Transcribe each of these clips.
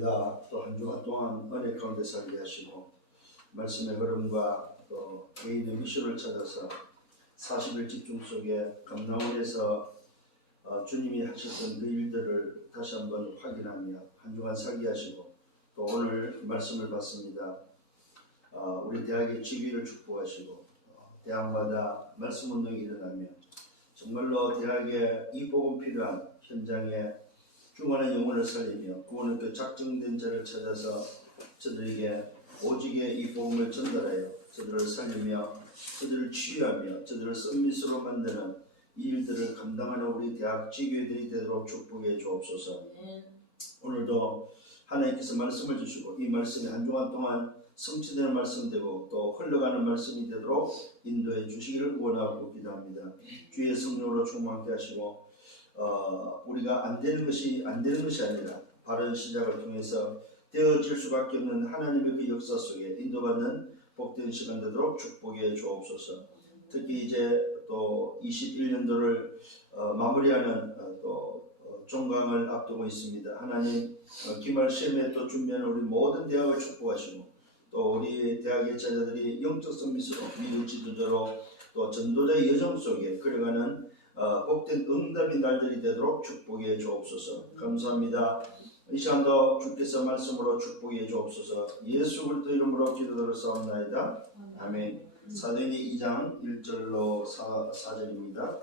또 한 주간 동안 은혜 가운데 살게 하시고 말씀의 흐름과 또 개인의 미션을 찾아서 40일 집중 속에 감나원에서 주님이 하셨던 그 일들을 다시 한번 확인하며 한 주간 살게 하시고 또 오늘 말씀을 받습니다. 우리 대학의 직위를 축복하시고 대학마다 말씀 운동이 일어나며 정말로 대학에 이 복음 필요한 현장에 중원의 영혼을 살리며 구원의 그 작정된 자를 찾아서 저들에게 오직의 이 복음을 전달하여 저들을 살리며 저들을 치유하며 저들을 썸밋으로 만드는 이 일들을 감당하는 우리 대학 지교회들이 되도록 축복해 주옵소서. 오늘도 하나님께서 말씀을 주시고 이 말씀이 한 주간 동안 성취되는 말씀 되고 또 흘러가는 말씀이 되도록 인도해 주시기를 원하고 기도합니다. 주의 성령으로 충만케 하시고 우리가 안 되는 것이 아니라 바른 시작을 통해서 되어질 수밖에 없는 하나님의 그 역사 속에 인도받는 복된 시간 되도록 축복해 주옵소서. 특히 이제 또 21년도를 마무리하는 또 종강을 앞두고 있습니다. 하나님 기말 시험에 또 준비하는 우리 모든 대학을 축복하시고 또 우리 대학의 자녀들이 영적 서밋으로 미래 지도자로 또 전도자의 여정 속에 걸어가는 복된 응답의 날들이 되도록 축복해 주옵소서. 감사합니다. 이 시간도 주께서 말씀으로 축복해 주옵소서. 예수 그리스도 이름으로 기도드렸사옵나이다. 아멘. 사도행전 2장 1절로 4절입니다.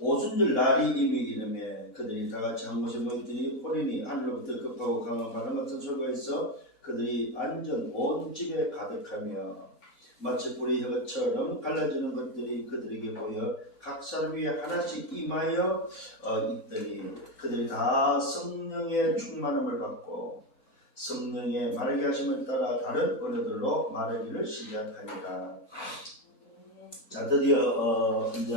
오순절 날이 이미 이르매 그들이 다같이 한 곳에 모였더니 호련히 하늘로부터 급하고 강한 바람 같은 소리가 있어 그들이 안전 온 집에 가득하며 마치 불의 혀처럼 갈라지는 것들이 그들에게 보여 각 사람 위에 하나씩 임하여 있더니 그들이 다 성령의 충만함을 받고 성령의 말하게 하심을 따라 다른 언어들로 말하기를 시작하니라. 자, 드디어 이제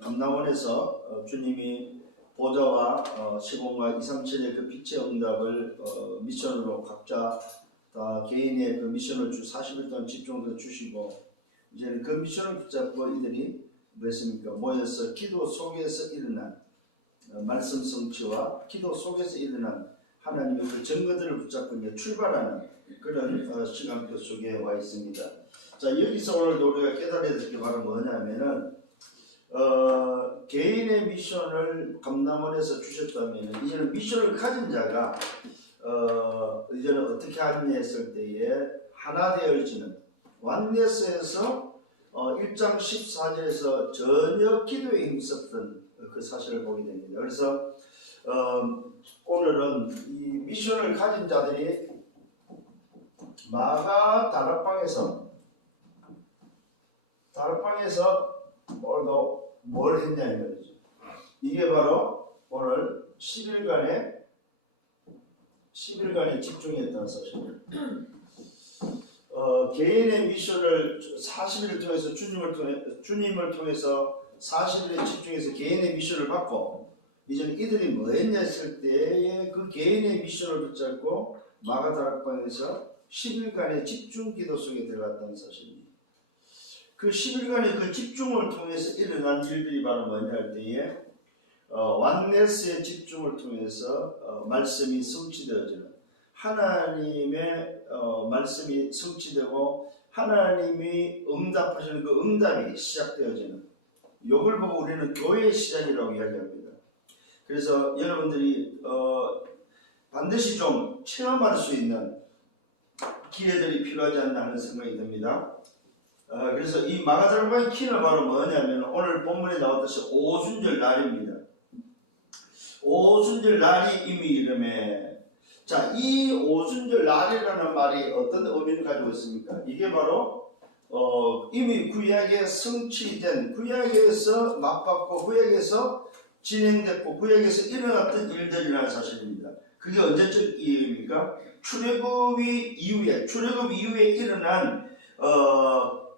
감나원에서 주님이 보좌와 시공과 237의 그 빛의 응답을 미션으로 각자 개인의 그 미션을 40일 동안 집중해서 주시고 이제는 그 미션을 붙잡고 이들이 뭐였습니까? 모여서 기도 속에서 일어난 말씀 성취와 기도 속에서 일어난 하나님의 그 증거들을 붙잡고 이제 출발하는 그런 시간표 속에 와 있습니다. 자, 여기서 오늘도 우리가 깨달아야 될 게 바로 뭐냐면은 개인의 미션을 감나원에서 주셨다면 이제는 미션을 가진 자가 이제는 어떻게 하느냐 했을 때에 하나 되어지는 완네스에서 1장 14절에서 전혀 기도에 힘썼던 그 사실을 보게 됩니다. 그래서 오늘은 이 미션을 가진 자들이 마가 다락방에서 뭘 했냐는 거죠. 이게 바로 오늘 10일간의 집중했다는 사실입니다. 개인의 미션을 40일을 통해서 주님을 통해서 40일에 집중해서 개인의 미션을 받고 이제는 이들이 뭐 했냐 했을 때에 그 개인의 미션을 붙잡고 마가다락방에서 10일간의 집중 기도 속에 들어갔다는 사실입니다. 그 10일간의 그 집중을 통해서 일어난 일들이 바로 뭐냐 할 때에 완네스의 집중을 통해서 말씀이 성취되어지는 하나님의 말씀이 성취되고 하나님이 응답하시는 그 응답이 시작되어지는 이걸 보고 우리는 교회의 시작이라고 이야기합니다. 그래서 여러분들이 반드시 좀 체험할 수 있는 기회들이 필요하지 않나 하는 생각이 듭니다. 그래서 이 마가다락방의 키는 바로 뭐냐면 오늘 본문에 나왔듯이 오순절 날입니다. 오순절 날이 이미 이름에 자, 이 오순절 날이라는 말이 어떤 의미를 가지고 있습니까? 이게 바로 이미 구약에 성취된 구약에서 맛봤고 구약에서 진행됐고 구약에서 일어났던 일들이라는 사실입니다. 그게 언제적 이유입니까? 출애굽 이후에 일어난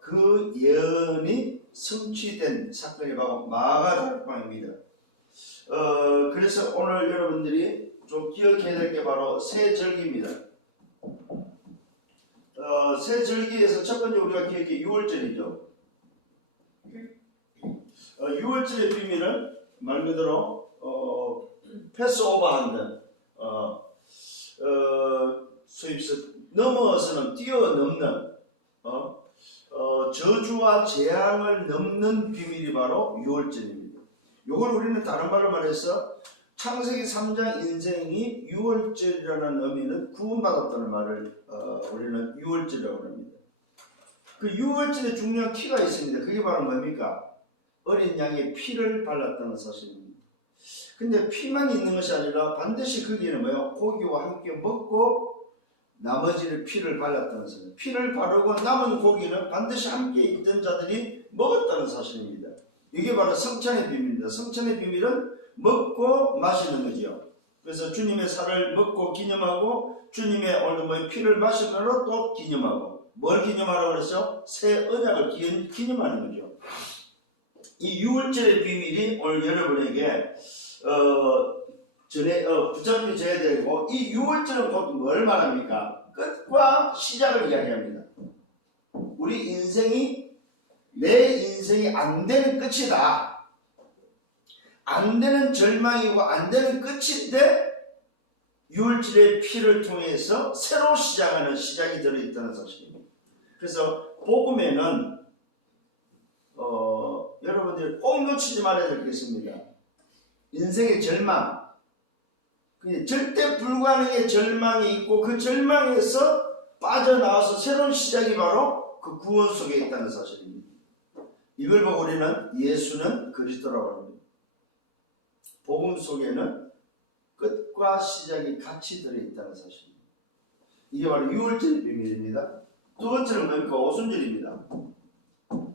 그 예언이 성취된 사건이 바로 마가다락방입니다. 그래서 오늘 여러분들이 좀 기억해야 될 게 바로 새 절기입니다. 새 절기에서 첫 번째 우리가 기억해 6월절이죠. 6월절의 비밀은 말 그대로 패스오버하는 소입서 넘어서는 뛰어넘는 저주와 재앙을 넘는 비밀이 바로 유월절입니다. 이걸 우리는 다른 말로 말해서 창세기 3장 인생이 유월절이라는 의미는 구원받았다는 말을 우리는 유월절이라고 합니다. 그 유월절에 중요한 키가 있습니다. 그게 바로 뭡니까? 어린 양의 피를 발랐다는 사실입니다. 근데 피만 있는 것이 아니라 반드시 거기에는 뭐예요? 고기와 함께 먹고 나머지를 피를 발랐다는 사실. 피를 바르고 남은 고기는 반드시 함께 있던 자들이 먹었다는 사실입니다. 이게 바로 성찬의 비밀입니다. 성찬의 비밀은 먹고 마시는 거죠. 그래서 주님의 살을 먹고 기념하고 주님의 오늘 피를 마시므로 또 기념하고, 뭘 기념하라고 그랬죠? 새 언약을 기념하는 거죠. 이 유월절의 비밀이 오늘 여러분에게 붙잡혀져야 되고, 이 유월절은 곧 뭘 말합니까? 끝과 시작을 이야기합니다. 우리 인생이, 내 인생이 안 되는 끝이다. 안 되는 절망이고 안 되는 끝인데 유월절의 피를 통해서 새로 시작하는 시작이 들어있다는 사실입니다. 그래서 복음에는 여러분들이 꼭 놓치지 말아야 될 게 있습니다. 인생의 절망, 절대 불가능의 절망이 있고 그 절망에서 빠져나와서 새로운 시작이 바로 그 구원 속에 있다는 사실입니다. 이걸 보고 우리는 예수는 그리스도라고 합니다. 복음 속에는 끝과 시작이 같이 들어있다는 사실입니다. 이게 바로 유월절의 비밀입니다. 두 번째는 뭡니까? 오순절입니다.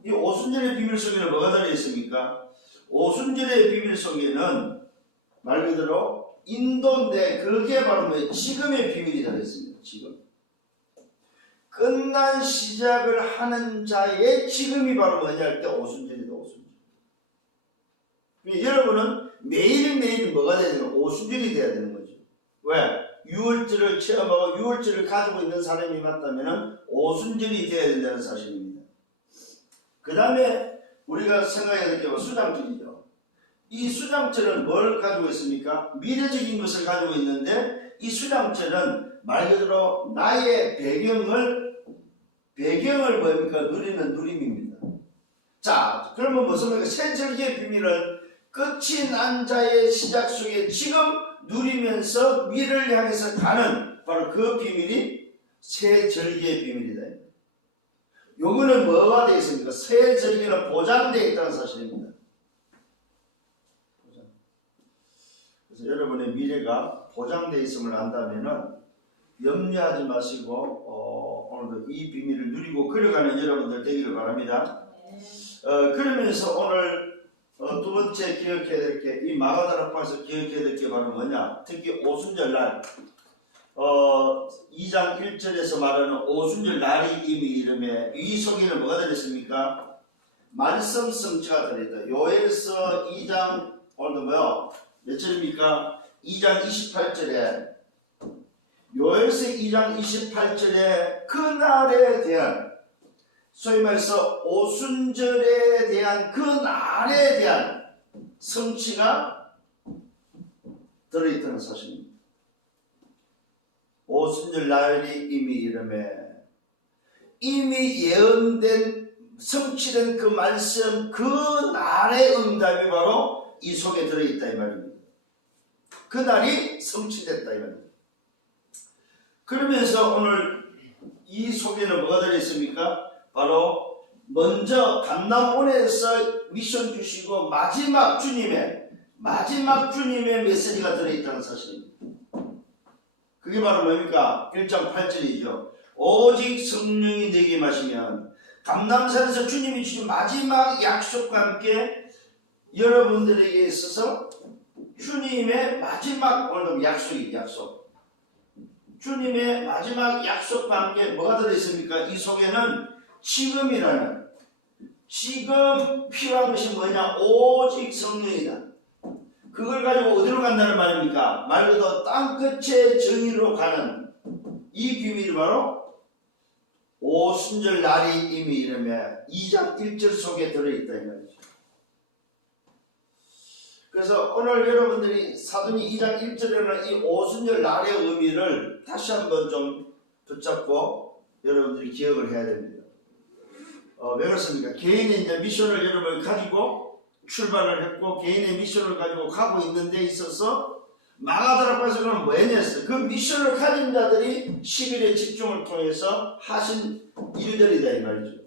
이 오순절의 비밀 속에는 뭐가 들어있습니까? 오순절의 비밀 속에는 말 그대로 인도인데 그게 바로 뭐예요? 지금의 비밀이 들어있습니다. 지금. 끝난 시작을 하는 자의 지금이 바로 뭐냐 할 때 오순절이다. 오순절. 여러분은 매일매일 뭐가 돼야 되는 거예요? 오순절이 돼야 되는 거죠. 왜? 유월절을 체험하고 유월절을 가지고 있는 사람이 맞다면 오순절이 돼야 된다는 사실입니다. 그 다음에 우리가 생각해야 될 게 수장절이죠. 이 수장절은 뭘 가지고 있습니까? 미래적인 것을 가지고 있는데 이 수장절은 말 그대로 나의 배경을 뭡니까? 누리는 누림입니다. 자, 그러면 무슨 말입니까? 새 절기의 비밀은 끝이 난 자의 시작 속에 지금 누리면서 미래를 향해서 가는 바로 그 비밀이 새 절기의 비밀이다. 요거는 뭐가 되어 있습니까? 새 절기는 보장되어 있다는 사실입니다. 그래서 여러분의 미래가 보장되어 있음을 안다면은 염려하지 마시고 오늘도 이 비밀을 누리고 걸어가는 여러분들 되기를 바랍니다. 그러면서 오늘 두 번째 기억해야 될 게, 이 마가다락방에서 기억해야 될 게 바로 뭐냐? 특히 오순절날 2장 1절에서 말하는 오순절 날이 이미 이름에 이 속에는 뭐가 들어있습니까? 말씀 성취가 들어있다. 요엘서 2장 오늘 뭐요? 몇 절입니까? 2장 28절에 요엘서 2장 28절에 그날에 대한, 소위 말해서 오순절에 대한 그 날에 대한 성취가 들어있다는 사실입니다. 오순절 날이 이미 이름에 이미 예언된 성취된 그 말씀 그 날의 응답이 바로 이 속에 들어있다 이 말입니다. 그 날이 성취됐다 이 말입니다. 그러면서 오늘 이 속에는 뭐가 들어있습니까? 바로 먼저 감남원에서 미션 주시고 마지막 주님의 메시지가 들어있다는 사실입니다. 그게 바로 뭡니까? 1장 8절이죠. 오직 성령이 내게 마시면 감남산에서 주님이 주신 마지막 약속과 함께 여러분들에게 있어서 주님의 마지막 오늘 약속 주님의 마지막 약속과 함께 뭐가 들어있습니까? 이 속에는 지금이라는, 지금 필요한 것이 뭐냐? 오직 성령이다. 그걸 가지고 어디로 간다는 말입니까? 말 그대로 땅끝의 정의로 가는 이 비밀이 바로 오순절 날이 이미 이르며 2장 1절 속에 들어있다 이 말이죠. 그래서 오늘 여러분들이 사도행전 2장 1절에는 이 오순절 날의 의미를 다시 한번 좀 붙잡고 여러분들이 기억을 해야 됩니다. 왜 그렇습니까? 개인의 이제 미션을 여러분이 가지고 출발을 했고 개인의 미션을 가지고 가고 있는 데 있어서 마가다락방에서는 뭐 했냐면 그 미션을 가진 자들이 10일의 집중을 통해서 하신 일들이다 이 말이죠.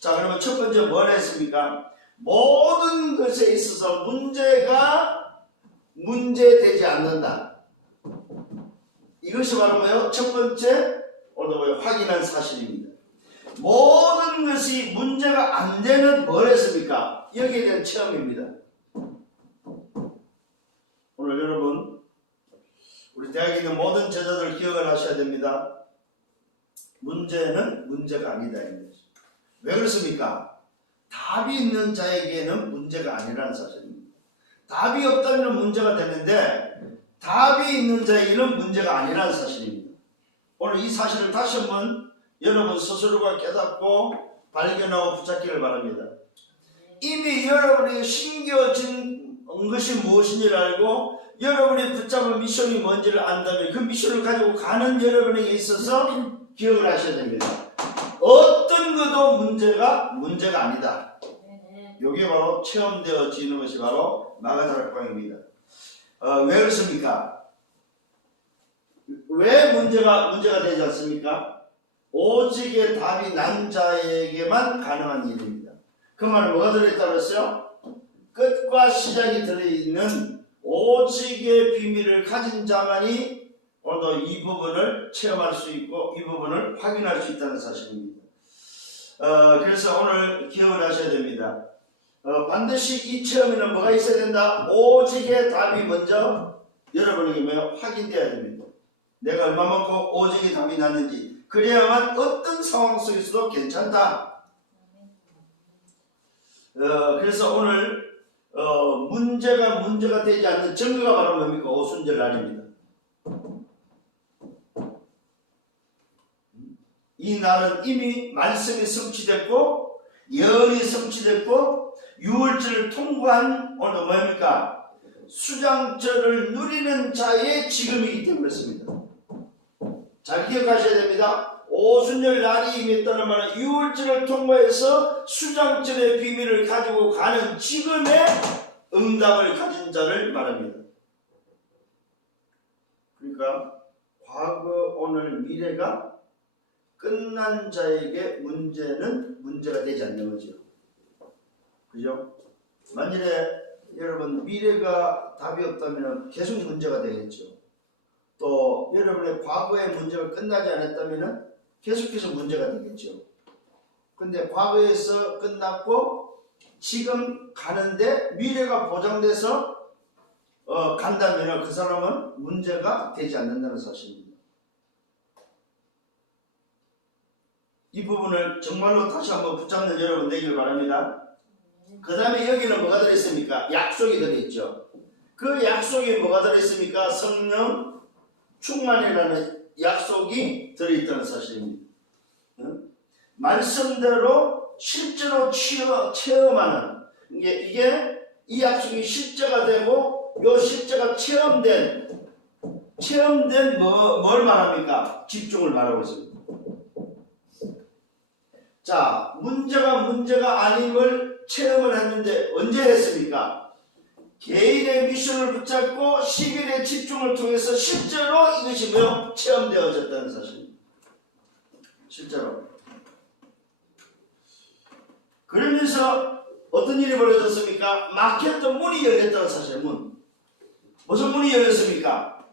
자, 그러면 첫 번째 뭘 했습니까? 모든 것에 있어서 문제되지 않는다. 이것이 바로 뭐예요? 첫 번째 오늘 확인한 사실입니다. 모든 것이 문제가 안 되는 뭘 했습니까? 여기에 대한 체험입니다. 오늘 여러분 우리 대학에 있는 모든 제자들 기억을 하셔야 됩니다. 문제는 문제가 아니다. 왜 그렇습니까? 답이 있는 자에게는 문제가 아니라는 사실입니다. 답이 없다면 문제가 되는데 답이 있는 자에게는 문제가 아니라는 사실입니다. 오늘 이 사실을 다시 한번 여러분 스스로가 깨닫고 발견하고 붙잡기를 바랍니다. 이미 여러분에게 심겨진 것이 무엇인지를 알고 여러분이 붙잡은 미션이 뭔지를 안다면 그 미션을 가지고 가는 여러분에게 있어서 기억을 하셔야 됩니다. 어떤 것도 문제가 아니다. 이게 바로 체험되어지는 것이 바로 마가다락방입니다. 왜 그렇습니까? 왜 문제가 되지 않습니까? 오직의 답이 난 자에게만 가능한 일입니다. 그 말은 뭐가 들어있다고 했어요? 끝과 시작이 들어있는 오직의 비밀을 가진 자만이 오늘도 이 부분을 체험할 수 있고 이 부분을 확인할 수 있다는 사실입니다. 그래서 오늘 기억을 하셔야 됩니다. 반드시 이 체험에는 뭐가 있어야 된다? 오직의 답이 먼저 여러분에게 확인되어야 됩니다. 내가 얼마만큼 오직의 답이 났는지 그래야만 어떤 상황 속에서도 괜찮다. 그래서 오늘 문제가 되지 않는 증거가 바로 뭡니까? 오순절 날입니다. 이 날은 이미 말씀이 성취됐고 예언이 성취됐고 유월절을 통과한 오늘 뭡니까? 수장절을 누리는 자의 지금이기 때문에 그렇습니다. 잘 기억하셔야 됩니다. 오순절 날이 임했다는 말은 유월절을 통과해서 수장절의 비밀을 가지고 가는 지금의 응답을 가진 자를 말합니다. 그러니까 과거, 오늘, 미래가 끝난 자에게 문제가 되지 않는 거죠. 그죠? 만일에 여러분 미래가 답이 없다면 계속 문제가 되겠죠. 또 여러분의 과거의 문제가 끝나지 않았다면 계속해서 문제가 되겠죠. 근데 과거에서 끝났고 지금 가는데 미래가 보장돼서 간다면 그 사람은 문제가 되지 않는다는 사실입니다. 이 부분을 정말로 다시 한번 붙잡는 여러분 되길 바랍니다. 그 다음에 여기는 뭐가 들어있습니까? 약속이 들어있죠. 그 약속이 뭐가 들어있습니까? 성령 충만이라는 약속이 들어있다는 사실입니다. 말씀대로 실제로 체험하는 이게 이 약속이 실제가 되고 이 실제가 체험된 뭘 말합니까? 집중을 말하고 있습니다. 자, 문제가 아님을 체험을 했는데 언제 했습니까? 개인의 미션을 붙잡고 10일의 집중을 통해서 실제로 이것이 체험되어졌다는 사실입니다. 실제로. 그러면서 어떤 일이 벌어졌습니까? 막혔던 문이 열렸다는 사실. 무슨 문이 열렸습니까?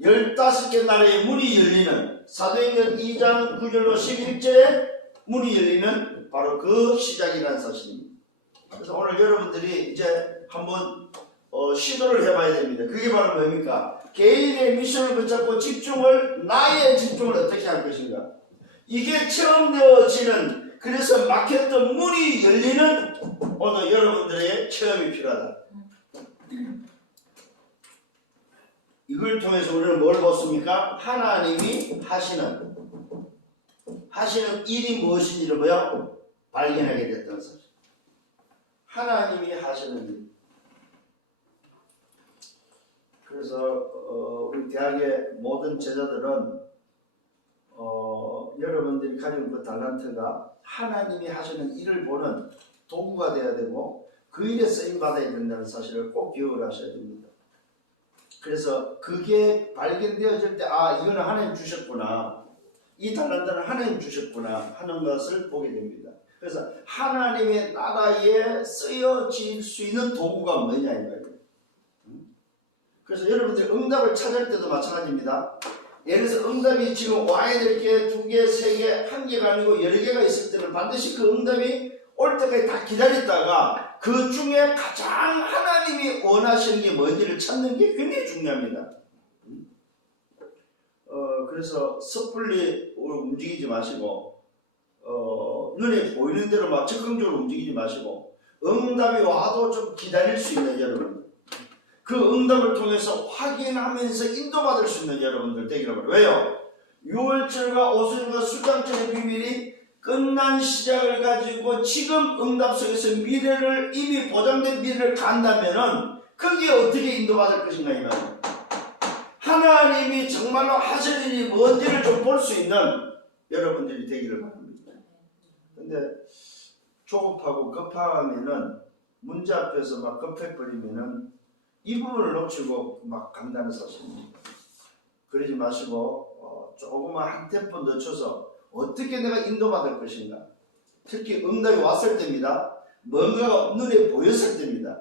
15개 나라의 문이 열리는 사도행전 2장 9절로 11절에 문이 열리는 바로 그 시작이라는 사실입니다. 그래서 오늘 여러분들이 이제 한번 시도를 해봐야 됩니다. 그게 바로 뭡니까? 개인의 미션을 붙잡고 나의 집중을 어떻게 할 것인가? 이게 체험되어지는, 그래서 막혔던 문이 열리는 오늘 여러분들의 체험이 필요하다. 이걸 통해서 우리는 뭘 봤습니까? 하나님이 하시는 일이 무엇인지를 발견하게 됐다는 사실. 하나님이 하시는 일. 그래서 우리 대학의 모든 제자들은 여러분들이 가진 그 달란트가 하나님이 하시는 일을 보는 도구가 되어야 되고 그 일에 쓰임 받아야 된다는 사실을 꼭 기억을 하셔야 됩니다. 그래서 그게 발견되어질 때 이거는 하나님 주셨구나, 이 달란트는 하나님 주셨구나 하는 것을 보게 됩니다. 그래서 하나님의 나라에 쓰여질 수 있는 도구가 뭐냐 이 말이에요. 그래서 여러분들 응답을 찾을 때도 마찬가지입니다. 예를 들어서 응답이 지금 와야 될 게 2개, 3개, 1개가 아니고 여러 개가 있을 때는 반드시 그 응답이 올 때까지 다 기다렸다가 그 중에 가장 하나님이 원하시는 게 뭔지를 찾는 게 굉장히 중요합니다. 그래서 섣불리 움직이지 마시고 눈에 보이는 대로 막 적극적으로 움직이지 마시고 응답이 와도 좀 기다릴 수 있는 여러분, 그 응답을 통해서 확인하면서 인도받을 수 있는 여러분들 되기를 바랍니다. 왜요? 6월절과 오순절과 수장절의 비밀이 끝난 시작을 가지고 지금 응답 속에서 미래를, 이미 보장된 미래를 간다면은 그게 어떻게 인도받을 것인가 이 말이에요. 하나님이 정말로 하실 일이 뭔지를 좀 볼 수 있는 여러분들이 되기를 바랍니다. 근데 조급하고 급하면은 문제 앞에서 막 급해버리면은 이 부분을 놓치고 막 간다는 사실입니다. 그러지 마시고 조금만 한 템포 늦춰서 어떻게 내가 인도받을 것인가, 특히 응답이 왔을 때입니다. 뭔가가 눈에 보였을 때입니다.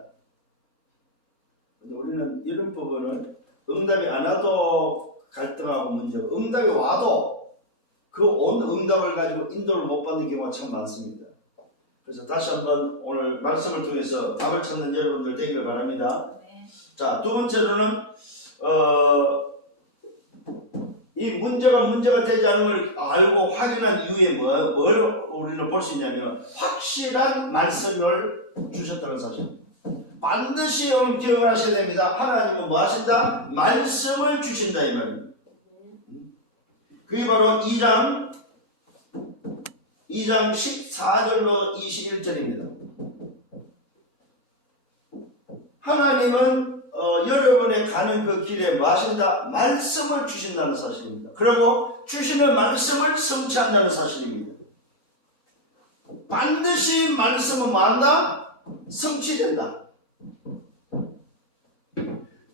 우리는 이런 부분을 응답이 안 와도 갈등하고 문제고 응답이 와도 그 온 응답을 가지고 인도를 못 받는 경우가 참 많습니다. 그래서 다시 한번 오늘 말씀을 통해서 답을 찾는 여러분들 되기를 바랍니다. 자, 두 번째로는 이 문제가 되지 않은 걸 알고 확인한 이후에 뭘 우리는 볼 수 있냐면 확실한 말씀을 주셨다는 사실. 반드시 여러분 기억을 하셔야 됩니다. 하나님은 뭐 하신다? 말씀을 주신다 이 말입니다. 그게 바로 2장 14절로 21절입니다. 하나님은 여러분의 가는 그 길에 뭐 하신다? 말씀을 주신다는 사실입니다. 그리고 주시는 말씀을 성취한다는 사실입니다. 반드시 말씀은 뭐 한다? 성취된다.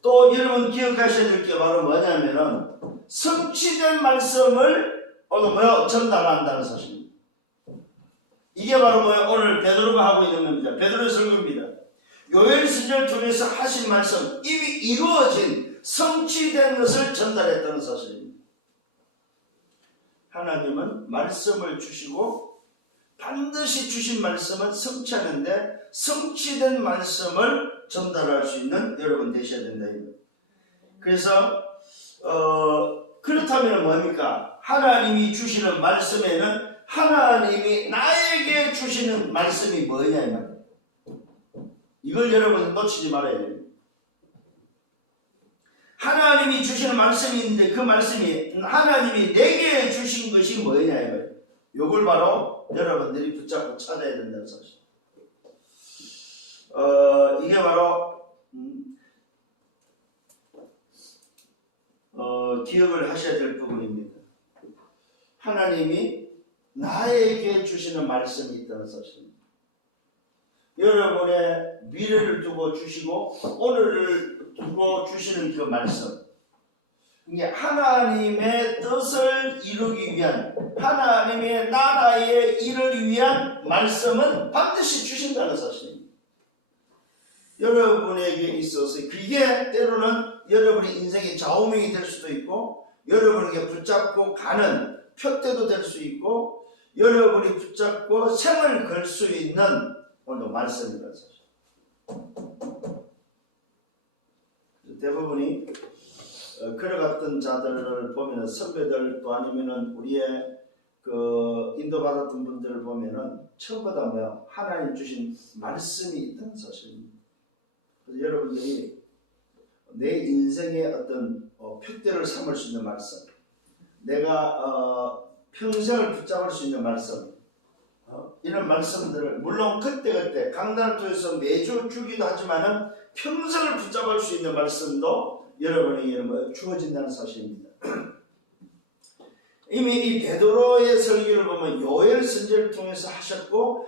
또 여러분 기억하셔야 될 게 바로 뭐냐면은 성취된 말씀을 오늘 전달한다는 사실입니다. 이게 바로 오늘 베드로가 하고 있는 겁니다. 베드로의 설교입니다. 요엘서를 통해서 하신 말씀, 이미 이루어진 성취된 것을 전달했다는 사실입니다. 하나님은 말씀을 주시고 반드시 주신 말씀은 성취하는데 성취된 말씀을 전달할 수 있는 여러분 되셔야 된다. 그래서 그렇다면 뭡니까? 하나님이 주시는 말씀에는 하나님이 나에게 주시는 말씀이 뭐냐 이 말이에요. 이걸 여러분 놓치지 말아야 됩니다. 하나님이 주시는 말씀이 있는데 그 말씀이 하나님이 내게 주신 것이 뭐냐 이거예요. 이걸 바로 여러분들이 붙잡고 찾아야 된다는 사실. 이게 바로 기억을 하셔야 될 부분입니다. 하나님이 나에게 주시는 말씀이 있다는 사실입니다. 여러분의 미래를 두고 주시고 오늘을 두고 주시는 그 말씀, 이게 하나님의 뜻을 이루기 위한, 하나님의 나라의 일을 위한 말씀은 반드시 주신다는 사실입니다. 여러분에게 있어서 그게 때로는 여러분의 인생의 좌우명이 될 수도 있고 여러분에게 붙잡고 가는 표대도 될 수 있고 여러분이 붙잡고 생을 걸 수 있는 오늘 말씀이라는 사실. 대부분이 걸어갔던 자들을 보면은 선배들 또 아니면은 우리의 그 인도받았던 분들을 보면은 처음보다 하나님 주신 말씀이 있다는 사실입니다. 그래서 여러분들이 내 인생의 어떤 표대를 삼을 수 있는 말씀, 내가 평생을 붙잡을 수 있는 말씀, 이런 말씀들을 물론 그때그때 강단을 통해서 매주 주기도 하지만은 평생을 붙잡을 수 있는 말씀도 여러분에게 주어진다는 사실입니다. 이미 이 베드로의 설교를 보면 요엘 선지자를 통해서 하셨고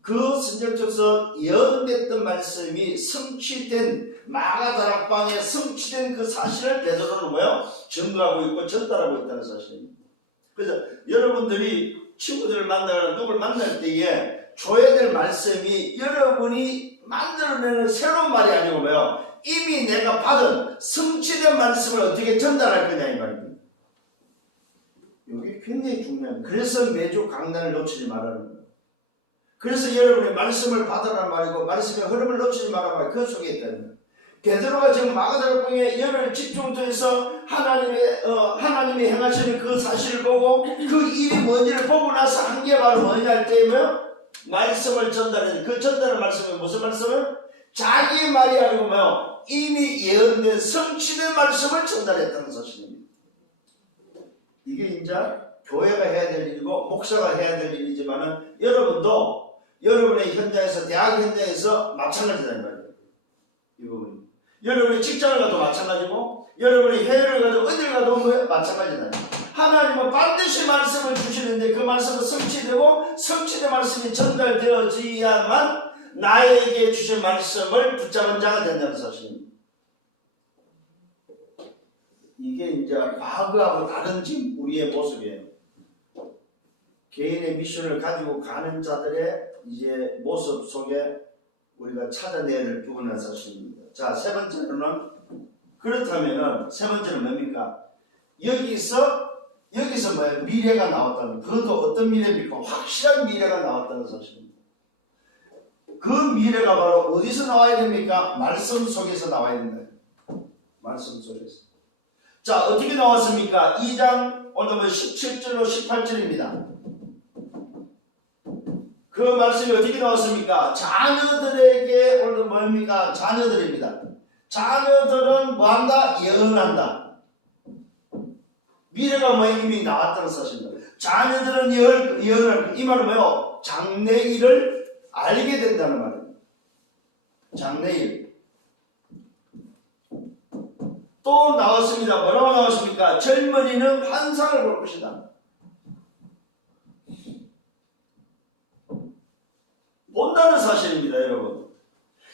그 선지자를 통해서 예언됐던 말씀이 성취된 마가다락방에 성취된 그 사실을 베드로는 뭐예요? 증거하고 있고 전달하고 있다는 사실입니다. 그래서 여러분들이 친구들을 만나거나 누굴 만날 때에 줘야 될 말씀이 여러분이 만들어내는 새로운 말이 아니고 뭐예요? 이미 내가 받은 성취된 말씀을 어떻게 전달할 거냐 이 말입니다. 이게 굉장히 중요합니다. 그래서 매주 강단을 놓치지 말라는 거예요. 그래서 여러분이 말씀을 받으라는 말이고 말씀의 흐름을 놓치지 말라는 말이 그 속에 있다는 거예요. 베드로가 지금 마가다락방에 열을 집중해서 하나님이 행하시는 그 사실을 보고 그 일이 뭔지를 보고 나서 한 게 바로 뭐냐 할 때면 말씀을 전달해. 그 전달의 말씀은 무슨 말씀을? 자기의 말이 아니고 뭐요? 이미 예언된 성취된 말씀을 전달했다는 사실입니다. 이게 이제 교회가 해야 될 일이고 목사가 해야 될 일이지만은 여러분도 여러분의 현장에서 대학 현장에서 마찬가지다 이 말이에요. 이 부분이. 여러분이 직장을 가도 마찬가지고 여러분이 해외를 가도 어딜 가도 마찬가지다. 하나님은 반드시 말씀을 주시는데 그 말씀은 성취되고 성취된 말씀이 전달되어져야만 나에게 주신 말씀을 붙잡은 자가 된다는 사실입니다. 이게 이제 과거하고 다른 지금 우리의 모습이에요. 개인의 미션을 가지고 가는 자들의 이제 모습 속에 우리가 찾아내야 될 부분은 사실입니다. 자, 세 번째로는 그렇다면은 세 번째는 뭡니까? 여기서 뭐예요? 미래가 나왔다는, 그것도 어떤 미래입니까? 확실한 미래가 나왔다는 사실입니다. 그 미래가 바로 어디서 나와야 됩니까? 말씀 속에서 나와야 된다. 말씀 속에서. 자, 어떻게 나왔습니까? 2장 오늘 17절로 18절입니다. 그 말씀이 어떻게 나왔습니까? 자녀들에게 오늘 뭡니까? 자녀들입니다. 자녀들은 뭐한다? 예언한다. 미래가 뭐 이미 나왔다는 사실입니다. 자녀들은 예언을, 이 말은 뭐예요? 장래일을 알게 된다는 말입니다. 장래일. 또 나왔습니다. 뭐라고 나왔습니까? 젊은이는 환상을 볼 것이다. 본다는 사실입니다, 여러분.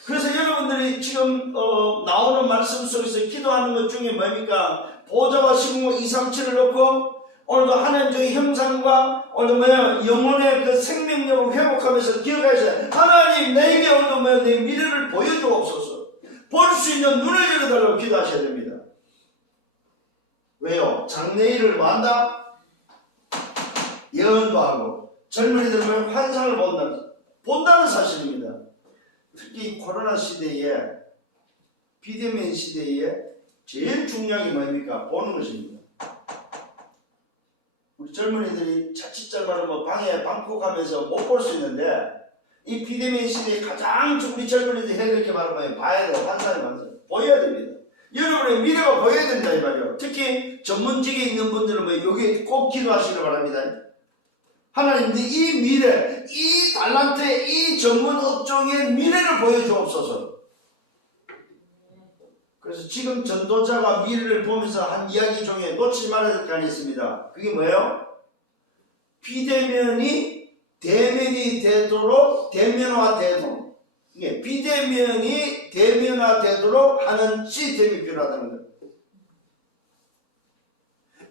그래서 여러분들이 지금 나오는 말씀 속에서 기도하는 것 중에 뭡니까? 보좌와 시공과 2, 3, 7을 놓고 오늘도 하나님의 형상과 오늘 영혼의 그 생명력을 회복하면서 기억하셔야 하나님 내게 오늘 내 미래를 보여주옵소서. 볼 수 있는 눈을 열어달라고 기도하셔야 됩니다. 왜요? 장래일을 뭐한다? 예언도 하고 젊은이들은 환상을 본다는 사실입니다. 특히 코로나 시대에 비대면 시대에 제일 중요한 게 뭡니까? 보는 것입니다. 우리 젊은이들이 자칫잘만 방에 방콕하면서 못 볼 수 있는데 이 비대면 시대에 가장 우리 젊은이들이 해야 될 게 바로 봐야 돼요. 환상이 많아요. 보여야 됩니다. 여러분의 미래가 보여야 된다 이 말이에요. 특히 전문직에 있는 분들은 여기에 꼭 기도하시길 바랍니다. 하나님, 이 미래, 이 달란트의 이 전문 업종의 미래를 보여주옵소서. 그래서 지금 전도자가 미래를 보면서 한 이야기 중에 놓치지 말아야 될 게 하나 있습니다. 그게 뭐예요? 비대면이 대면이 되도록 대면화되도록, 비대면이 대면화되도록 하는 시스템이 필요하다는 거예요.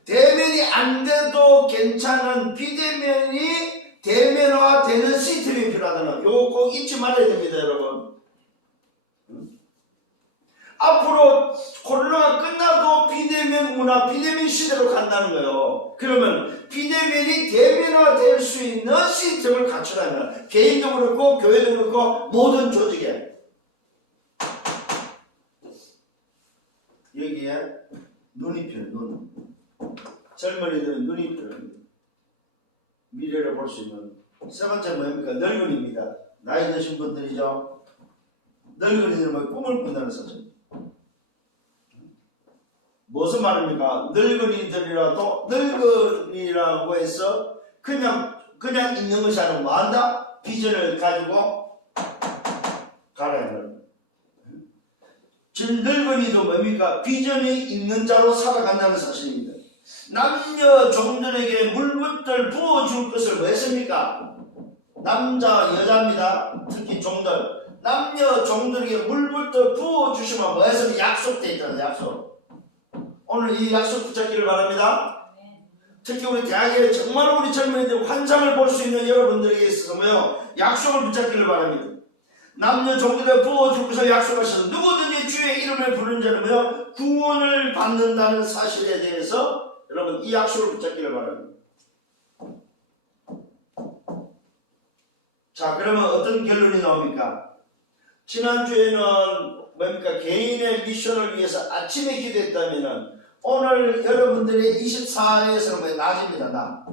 대면이 안 돼도 괜찮은 비대면이 대면화되는 시스템이 필요하다는 요거 꼭 잊지 말아야 됩니다, 여러분. 앞으로 코로나가 끝나도 비대면 문화, 비대면 시대로 간다는 거예요. 그러면 비대면이 대면화될 수 있는 시스템을 갖추려면 개인도 그렇고 교회도 그렇고 모든 조직에 여기에 눈이 필요해요. 눈. 젊은이들은 눈이 필요합니다. 미래를 볼 수 있는. 세 번째 뭡니까? 늙은이입니다. 나이 드신 분들이죠. 늙은이들은 꿈을 꾼다는 사실. 무슨 말입니까? 늙은이들이라도 늙은이라고 해서 그냥 있는 것이 아니고 뭐한다? 비전을 가지고 가라야 합니다. 지금 늙은이도 뭡니까? 비전이 있는 자로 살아간다는 사실입니다. 남녀 종들에게 물붓을 부어줄 것을 뭐 했습니까? 남자 여자입니다. 특히 종들 남녀 종들에게 물붓을 부어주시면 뭐 했습니까? 약속돼 있잖아요. 약속. 오늘 이 약속 붙잡기를 바랍니다. 특히 우리 대학에 정말 우리 젊은이들 환상을 볼 수 있는 여러분들에게 있어서 뭐요? 약속을 붙잡기를 바랍니다. 남녀 종들에게 부어줄 것을 약속하셔서 누구든지 주의 이름을 부르는 자는 뭐요? 구원을 받는다는 사실에 대해서 여러분 이 약속을 붙잡기를 바랍니다. 자, 그러면 어떤 결론이 나옵니까? 지난주에는 뭡니까? 개인의 미션을 위해서 아침에 기도했다면은 오늘 여러분들의 24회에서는 뭐 낮입니다.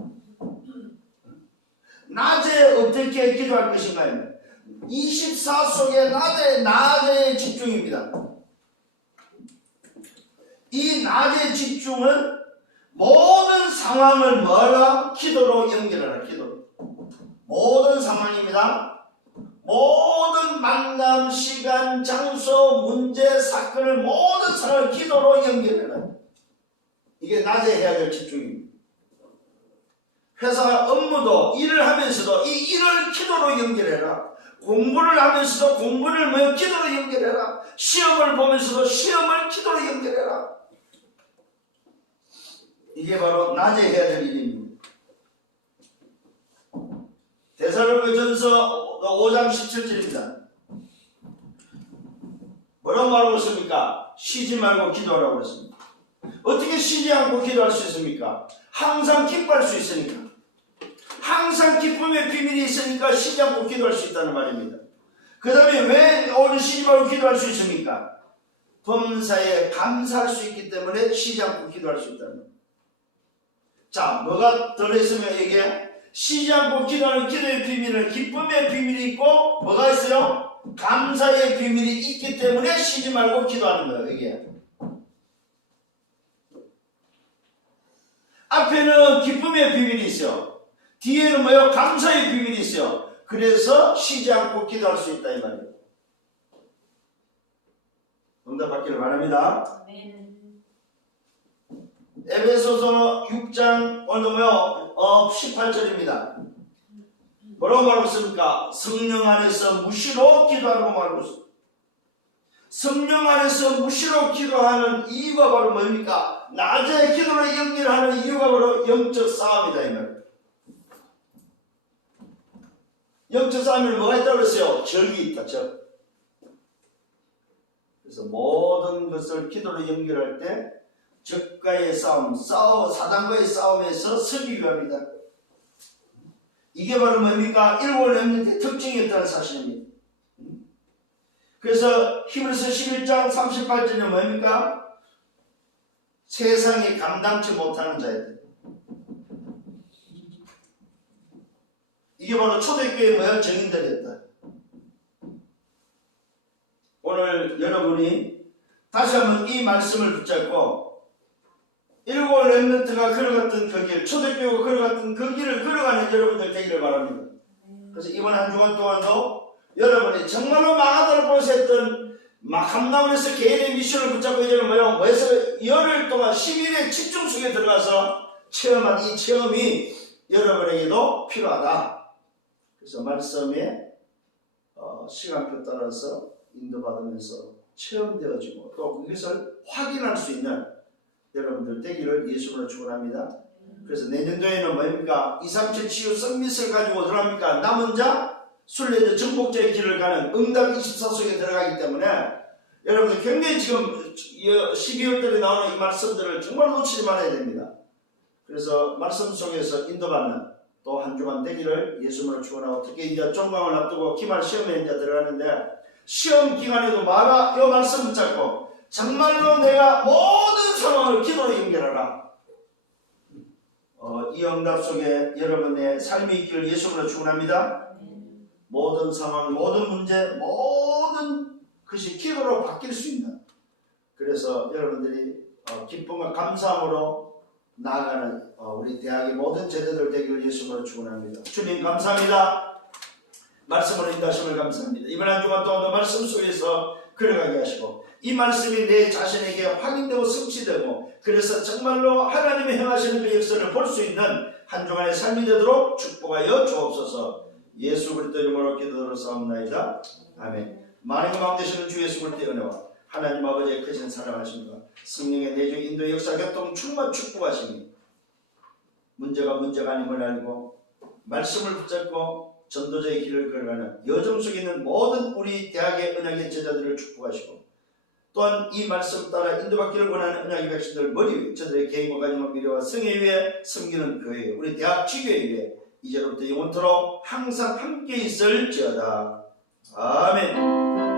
낮에 어떻게 기도할 것인가요? 24 속에 낮에 집중입니다. 이 낮의 집중은 모든 상황을 뭐라? 기도로 연결하라. 기도로. 모든 상황입니다. 모든 만남, 시간, 장소, 문제, 사건을 모든 상황을 기도로 연결해라. 이게 낮에 해야 될 집중입니다. 회사 업무도 일을 하면서도 이 일을 기도로 연결해라. 공부를 하면서도 공부를 뭐 기도로 연결해라. 시험을 보면서도 시험을 기도로 연결해라. 이게 바로 낮에 해야 될 일입니다. 데살로니가전서 5장 17절입니다. 뭐라고 말하고 있습니까? 쉬지 말고 기도하라고 했습니다. 어떻게 쉬지 않고 기도할 수 있습니까? 항상 기뻐할 수 있으니까. 항상 기쁨의 비밀이 있으니까 쉬지 않고 기도할 수 있다는 말입니다. 그 다음에 왜 오늘 쉬지 말고 기도할 수 있습니까? 범사에 감사할 수 있기 때문에 쉬지 않고 기도할 수 있다는 말입니다. 자, 뭐가 들어있으면 이게 쉬지 않고 기도하는 기도의 비밀은 기쁨의 비밀이 있고 뭐가 있어요? 감사의 비밀이 있기 때문에 쉬지 말고 기도하는 거예요. 이게 앞에는 기쁨의 비밀이 있어요. 뒤에는 뭐요? 감사의 비밀이 있어요. 그래서 쉬지 않고 기도할 수 있다 이 말이에요. 응답받기를 바랍니다. 에베소서 6장 오늘 뭐요? 18절입니다. 뭐라고 말하고 있습니까? 성령 안에서 무시로 기도하라고 말하고 있습니다. 성령 안에서 무시로 기도하는 이유가 바로 뭡니까? 낮에 기도를 연결하는 이유가 바로 영적 싸움이다 이 말이에요. 영적 싸움에는 뭐가 있다고 그랬어요? 적이 있다. 적. 그래서 모든 것을 기도로 연결할 때 적과의 싸움, 사단과의 싸움에서 서기 위함이다. 이게 바로 뭡니까? 일곱 렘넌트의 특징이었다는 사실입니다. 그래서 히브리서 11장 38절은 뭡니까? 세상이 감당치 못하는 자들. 이게 바로 초대교회의 뭐야? 정인들이었다. 오늘 여러분이 다시 한번 이 말씀을 붙잡고 일곱 렘넌트가 걸어갔던 그 길, 초대교회가 걸어갔던 그 길을 걸어가는 여러분들 되기를 바랍니다. 그래서 이번 한 주간 동안도 여러분이 정말로 망하다고 보셨던 감나원에서 개인의 미션을 붙잡고 이제는 뭐해서 열흘 동안 10일의 집중 속에 들어가서 체험한 이 체험이 여러분에게도 필요하다. 그래서 말씀에 시간표 따라서 인도받으면서 체험되어지고 또 그것을 확인할 수 있는 여러분들 되기를 예수로 축원합니다. 그래서 내년도에는 뭡니까? 237 치유 썸밋을 가지고 들어갑니까? 남은 자, 순례자, 정복자의 길을 가는 응답 24 속에 들어가기 때문에 여러분들 굉장히 지금 12월달에 나오는 이 말씀들을 정말 놓치지 말아야 됩니다. 그래서 말씀 속에서 인도받는 또 한 주간 되기를 예수로 축원하고 특히 이제 종강을 앞두고 기말 시험에 이제 들어가는데 시험 기간에도 마라 이 말씀 붙잡고 정말로 내가 모든 상황을 기도로 연결하라. 이 응답 속에 여러분의 삶이 있기를 예수로 축원합니다. 모든 상황, 모든 문제, 모든 것이 기도로 바뀔 수 있는 그래서 여러분들이 기쁨과 감사함으로 나아가는 우리 대학의 모든 제자들 되기를 예수로 축원합니다. 주님 감사합니다. 말씀으로 인도하심을 감사합니다. 이번 한 주간 동안도 말씀 속에서 걸어가게 하시고 이 말씀이 내 자신에게 확인되고 성취되고 그래서 정말로 하나님이 행하시는 그 역사를 볼 수 있는 한 주간의 삶이 되도록 축복하여 주옵소서. 예수 그리스도 이름으로 기도드렸사옵나이다. 아멘. 만인과 마음 되시는 주 예수 그리스도의 은혜와 하나님 아버지의 크신 사랑하심과 성령의 내주 인도 역사 교통 충만 축복하심이 문제가 아님을 알고 말씀을 붙잡고 전도자의 길을 걸어가는 여정 속에 있는 모든 우리 대학의 언약의 제자들을 축복하시고 또한 이 말씀 따라 인도받기를 원하는 언약의 백성들 머리 위에 저들의 개인과 가정과 미래와 성회 위에 섬기는 교회 우리 대학 지교회 위에 이제로부터 영원토록 항상 함께 있을지어다. 아멘.